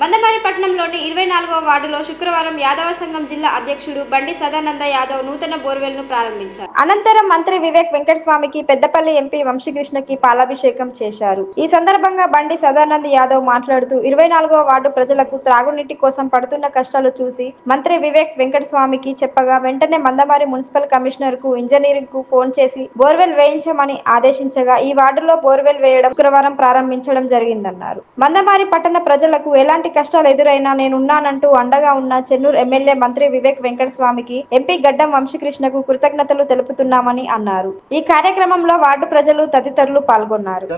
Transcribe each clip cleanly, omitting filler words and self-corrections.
మందమరి పట్టణంలోని 24వ వార్డులో శుక్రవారం యాదవ సంఘం జిల్లా అధ్యక్షుడు బండి సదానంద యాదవ్ నూతన బోర్వెల్ను ప్రారంభించారు. అనంతరం మంత్రి వివేక్ వెంకటస్వామికి పెద్దపల్లి ఎంపీ వంశీకృష్ణకి పాలాభిషేకం చేశారు. ఈ సందర్భంగా బండి సదానంద యాదవ్ మాట్లాడుతూ 24వ వార్డు ప్రజలకు త్రాగునీటి కోసం పడుతున్న కష్టాలు చూసి మంత్రి వివేక్ వెంకటస్వామికి చెప్పగా వెంటనే మందమరి మున్సిపల్ కమిషనర్ కు ఇంజనీరింగ్ కు ఫోన్ చేసి బోర్వెల్ వేయించమని ఆదేశించగా ఈ వార్డులో బోర్వెల్ వేయడం శుక్రవారం ప్రారంభించడం జరిగిందన్నారు. మందమరి పట్టణ ప్రజలకు ఎలాంటి కష్టాలు ఎదురైనా నేనున్నానంటూ అండగా ఉన్న చెన్నూరు ఎమ్మెల్యే మంత్రి వివేక్ వెంకటస్వామికి ఎంపీ గడ్డం వంశీకృష్ణకు కృతజ్ఞతలు తెలుపుతున్నామని అన్నారు. ఈ కార్యక్రమంలో వార్డు ప్రజలు తదితరులు పాల్గొన్నారు.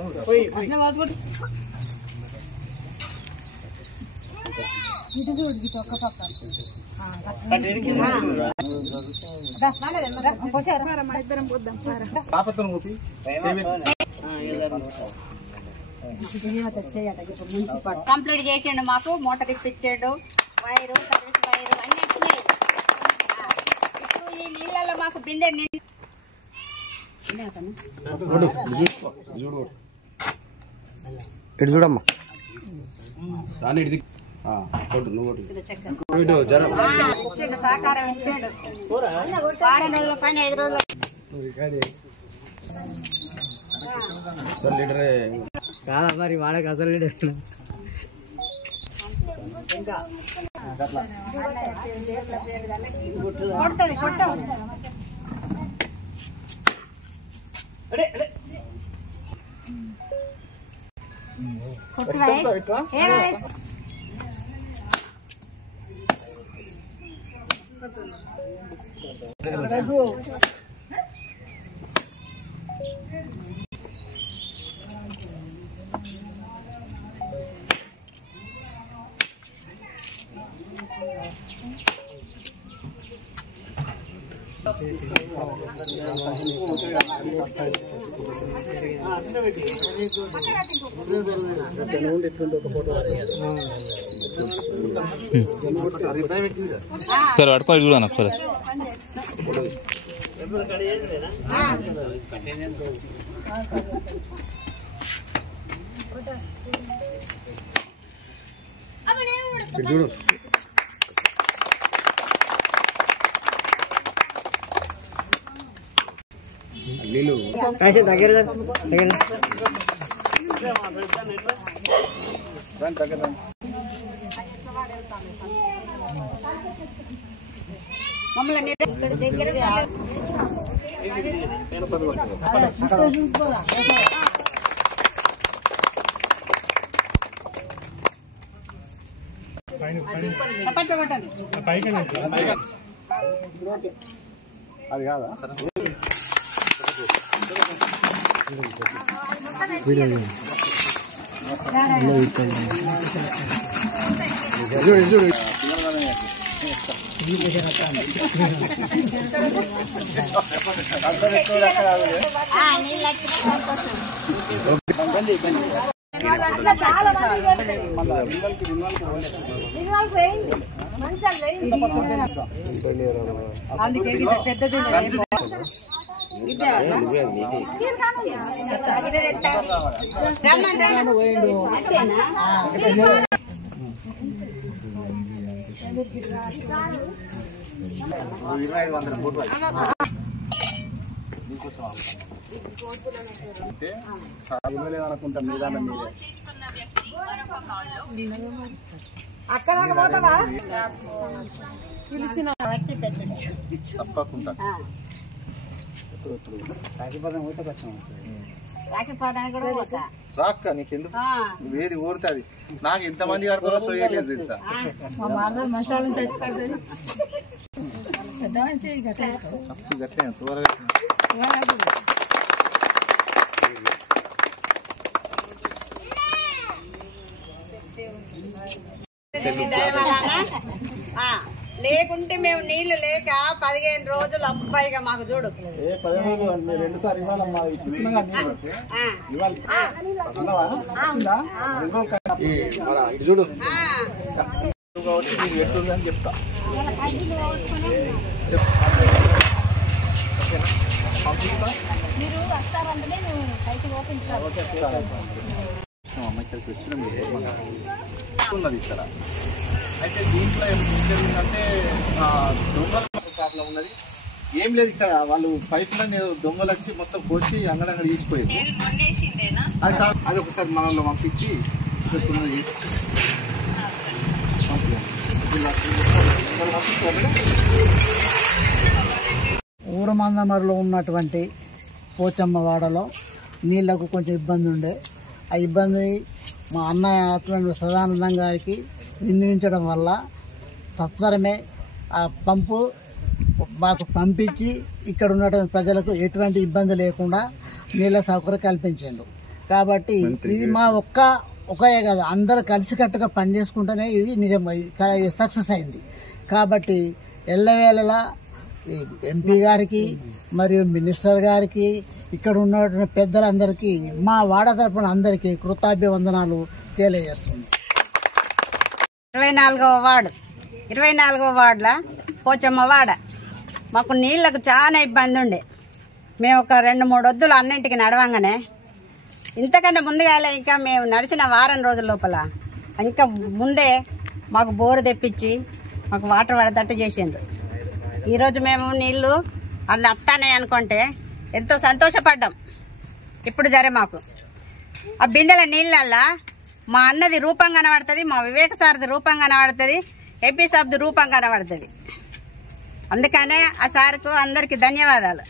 కంప్లీట్ చేసిండు, మాకు మోటార్ ఇప్పించాడు, వైరు సర్వీస్ వైరు అన్ని వచ్చినాయి. ఇప్పుడు ఈ నీళ్ళలో మాకు బిందె చూడమ్మా సహకారం ఇచ్చాడు. వారం రోజుల పైన 5 రోజులు కాదా మరి వాడక అసలు కొడుతుంది కొట్ట సరే పట్టుకోవాలి చూడ నాకు సరే చూడు దగ్గర మమ్మల్ని చప్పట్లు కొట్టండి. అది కాదా అనుకుంటా మీదానం అక్కడ పోతావా తప్పకుండా రాక్క నీకెందుకు వేది ఓడుతుంది. నాకు ఎంతమంది కడతారో సోయలేదు తెలుసా. గట్లే త్వరగా లేకుంటే మేము నీళ్లు లేక 15 రోజులు అబ్బాయిగా మాకు చూడు చూడు ఎట్లుందని చెప్తా. మీరు వస్తారంటే మేము పైకి ఓపెన్ అమ్మాయికి వచ్చిన ఉన్నది ఇక్కడ. అయితే దీంట్లో ఏం జరిగిందంటే దొంగల ప్రాబ్లం ఉన్నది. ఏం లేదు ఇక్కడ వాళ్ళు పైపులని దొంగలు వచ్చి మొత్తం కోసి అంగడంగా తీసిపోయింది. అది కాదు, అది ఒకసారి మనల్ని పంపించి ఊరమందమరిలో ఉన్నటువంటి పోచమ్మవాడలో నీళ్లకు కొంచెం ఇబ్బంది ఉండే. ఆ ఇబ్బంది మా అన్నయ్య సదానందం గారికి విన్నవించడం వల్ల తత్వరమే ఆ పంపు మాకు పంపించి ఇక్కడ ఉన్నటువంటి ప్రజలకు ఎటువంటి ఇబ్బంది లేకుండా నీళ్ళ సౌకర్యం కల్పించిండు. కాబట్టి ఇది మా ఒకే కాదు, అందరూ కలిసికట్టుగా పనిచేసుకుంటేనే ఇది నిజం సక్సెస్ అయింది. కాబట్టి ఎల్లవేళలా ఎంపీ గారికి మరియు మినిస్టర్ గారికి ఇక్కడ ఉన్నటువంటి పెద్దలందరికీ మా వాడ తరపున అందరికీ కృతజ్ఞాభివందనాలు తెలియజేస్తుంది. 24వ వార్డుల పోచమ్మ వాడ మాకు నీళ్లకు చాలా ఇబ్బంది ఉండే. మేము ఒక 2-3 వద్దులు అన్నింటికి నడవంగానే ఇంతకంటే ముందుగా ఇంకా మేము నడిచిన వారం రోజుల లోపల ఇంకా ముందే మాకు బోరు తెప్పించి మాకు వాటర్ పడేటట్టు చేసిండ్రు. ఈరోజు మేము నీళ్లు అన్నీ అత్తానే అనుకుంటే ఎంతో సంతోషపడ్డాం. ఇప్పుడు జరే మాకు ఆ బిందెల నీళ్ళల్లా మా అన్నది రూపం కనబడుతుంది, మా వివేక సార్ది రూపం కనబడుతుంది, ఏపీ సాబ్ది రూపం కనబడుతుంది. అందుకనే ఆ సార్కు అందరికీ ధన్యవాదాలు,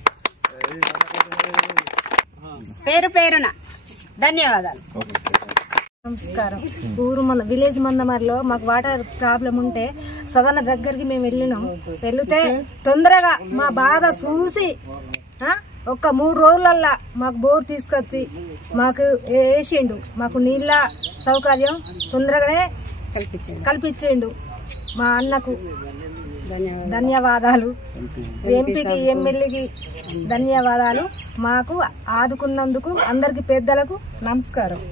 పేరు పేరున ధన్యవాదాలు. నమస్కారం. విలేజ్ మందమరిలో మాకు వాటర్ ప్రాబ్లం ఉంటే సదన దగ్గరికి మేము వెళ్తే తొందరగా మా బాధ చూసి ఒక 3 రోజులల్లా మాకు బోర్ తీసుకొచ్చి మాకు వేసిండు. మాకు నీళ్ళ సౌకర్యం తొందరగానే కల్పించిండు. మా అన్నకు ధన్యవాదాలు, ఎంపీకి ఎమ్మెల్యేకి ధన్యవాదాలు. మాకు ఆదుకున్నందుకు అందరికి పెద్దలకు నమస్కారం.